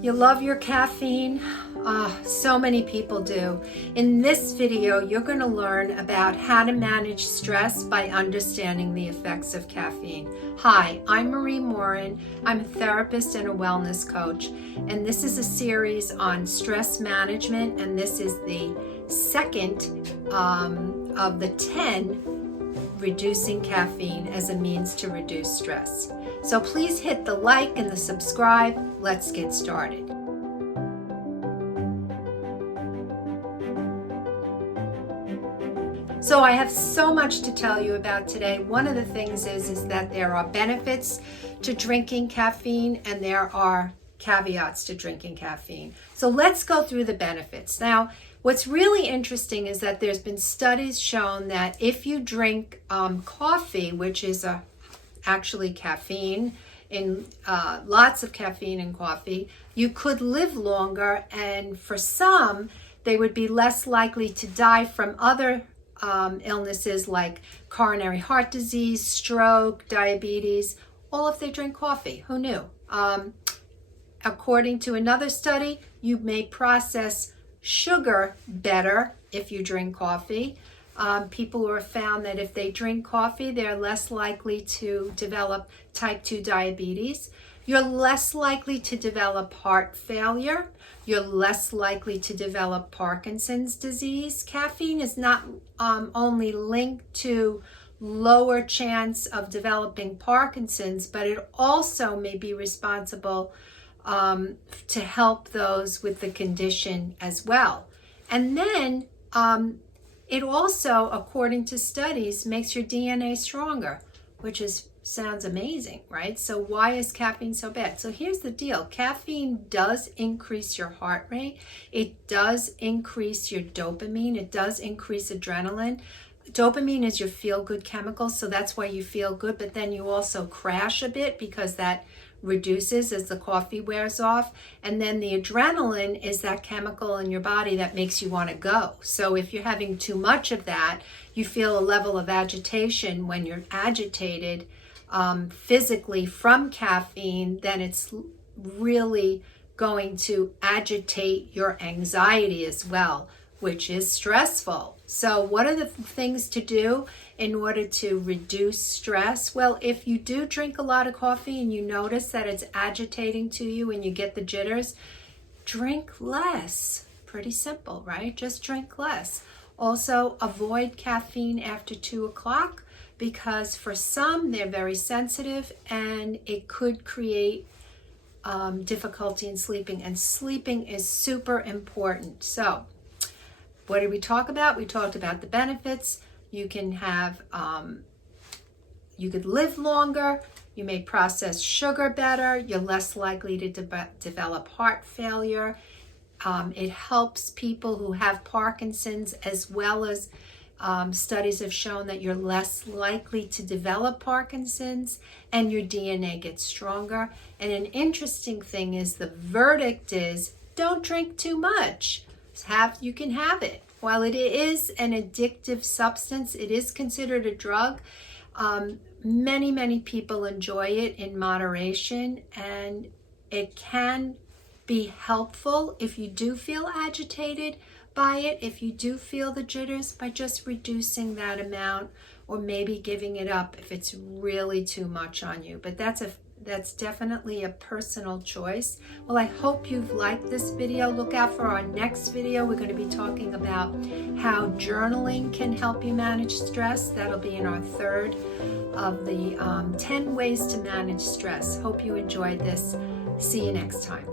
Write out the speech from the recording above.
You love your caffeine? So many people do. In this video, you're going to learn about how to manage stress by understanding the effects of caffeine. Hi, I'm Marie Morin. I'm a therapist and a wellness coach, and this is a series on stress management, and this is the second of the 10 reducing caffeine as a means to reduce stress. So please hit the like and the subscribe. Let's get started. So I have so much to tell you about today. One of the things is that there are benefits to drinking caffeine and there are caveats to drinking caffeine. So let's go through the benefits. Now, what's really interesting is that there's been studies shown that if you drink coffee, which is actually caffeine, lots of caffeine in coffee, you could live longer, and for some, they would be less likely to die from other illnesses like coronary heart disease, stroke, diabetes, all if they drink coffee. Who knew? According to another study, you may process sugar better if you drink coffee. People who have found that if they drink coffee, they're less likely to develop type 2 diabetes. You're less likely to develop heart failure. You're less likely to develop Parkinson's disease. Caffeine is not only linked to lower chance of developing Parkinson's, but it also may be responsible to help those with the condition as well. And then it also, according to studies, makes your DNA stronger, which sounds amazing, right? So why is caffeine so bad? So here's the deal. Caffeine does increase your heart rate. It does increase your dopamine. It does increase adrenaline. Dopamine is your feel-good chemical, so that's why you feel good, but then you also crash a bit because that reduces as the coffee wears off. And then the adrenaline is that chemical in your body that makes you want to go. So if you're having too much of that, you feel a level of agitation. When you're agitated physically from caffeine, then it's really going to agitate your anxiety as well, which is stressful. So what are the things to do in order to reduce stress? Well, if you do drink a lot of coffee and you notice that it's agitating to you and you get the jitters, drink less. Pretty simple, right? Just drink less. Also, avoid caffeine after 2 o'clock because for some, they're very sensitive and it could create difficulty in sleeping, and sleeping is super important. So what did we talk about? We talked about the benefits. You can have, you could live longer. You may process sugar better. You're less likely to develop heart failure. It helps people who have Parkinson's, as well as studies have shown that you're less likely to develop Parkinson's and your DNA gets stronger. And an interesting thing is the verdict is don't drink too much. You can have it. While it is an addictive substance, it is considered a drug. Many people enjoy it in moderation, and it can be helpful if you do feel agitated by it, if you do feel the jitters, by just reducing that amount or maybe giving it up if it's really too much on you. But that's definitely a personal choice. Well, I hope you've liked this video. Look out for our next video. We're going to be talking about how journaling can help you manage stress. That'll be in our third of the 10 ways to manage stress. Hope you enjoyed this. See you next time.